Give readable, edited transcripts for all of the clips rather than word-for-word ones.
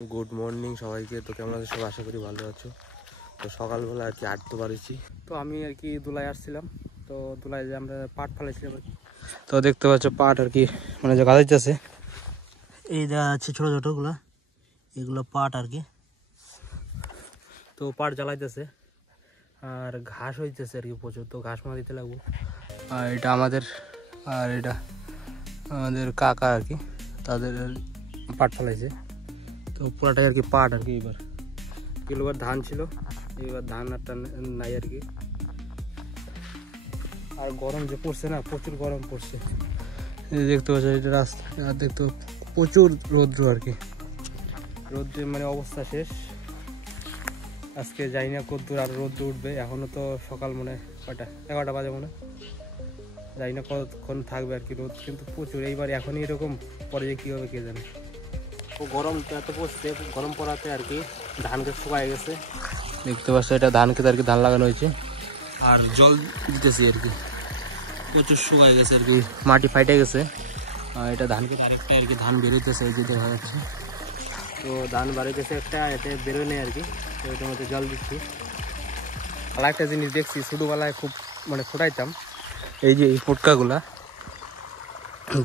Good morning सबाइके। तो केमन आছো? सब आशा करी ভালো আছো। তো সকালবেলা আর কি হাঁটতে পারছি। তো আমি আর কি দুলাই আসছিলাম, তো দুলাই যে আমরা পাট ফেলাইছিলাম আর কি। তো দেখতে পাচ্ছ পাট আর কি মানে যে গাছাইতেছে, এই দেখা যাচ্ছে ছোট ছোটগুলা, এগুলো পাট আর কি। তো পাট জ্বালাইতেছে আর ঘাস হইতেছে আর কি প্রচুর, তো ঘাস মারা দিতে লাগবো। আর এটা আমাদের কাকা আর কি, তাদের পাট ফেলাইছে। তো পুরাটাই আর কি পাট আর কি। এবার ধান ছিল, এবার ধান একটা নাই আর কি। আর গরম যে পড়ছে না, প্রচুর গরম পড়ছে। দেখতে পাচ্ছ এটা রাস্তা, আর দেখতে প্রচুর রৌদ্র আর কি। রৌদ্রে মানে অবস্থা শেষ। আজকে যাই না কতদূর আর রৌদ্র উঠবে। এখনো তো সকাল মনে কয়টা, 11টা বাজে মনে, যাই না কতক্ষণ থাকবে আর কি রোদ, কিন্তু প্রচুর। এইবার এখনই এরকম, পরে যে কী হবে কে জানে। ও গরম তো এত পড়ছে, গরম পড়াতে আর কি ধান ক্ষেত শুকায় গেছে। দেখতে পাচ্ছ এটা ধান ক্ষেত আর কি, ধান লাগানো হয়েছে আর জল দিতেছি আর কি। প্রচুর শুকায় গেছে আর কি, মাটি ফাইটে গেছে। আর এটা ধান ক্ষেত আরেকটা আর কি, ধান বেরোইতেছে এই যে দেখা যাচ্ছে। তো ধান বেরোইতেছে একটা, এতে বেরোয় নেই আর কি। তো এটার মধ্যে জল দিচ্ছি। আর একটা জিনিস দেখছি, ছোটোবেলায় খুব মানে ফোটাইতাম, এই যে এই ফুটকাগুলা,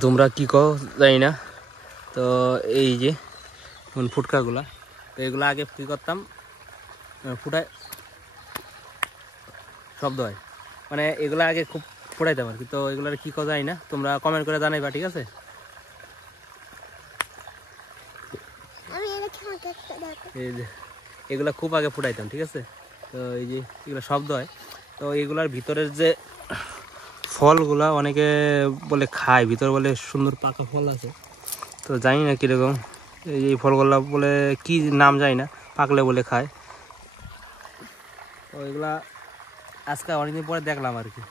তোমরা কী কও জানি না। তো এই যে ফুটকাগুলা, তো এগুলো আগে কী করতাম, ফুটায় শব্দ হয়, মানে এগুলো আগে খুব ফুটাইতাম আর কি। তো এগুলোর কী কথা জানি না, তোমরা কমেন্ট করে জানাইবা, ঠিক আছে? এই যে এগুলো খুব আগে ফুটাইতাম, ঠিক আছে? তো এই যে এগুলো শব্দ হয়। তো এগুলার ভিতরের যে ফলগুলা অনেকে বলে খায়, ভিতরে বলে সুন্দর পাকা ফল আছে। তো জানি না কীরকম, এই ফলগুলা বলে কি নাম জানি না, পাকলে বলে খায়। তো এগুলা আজকে অনেকদিন পরে দেখলাম আর কি।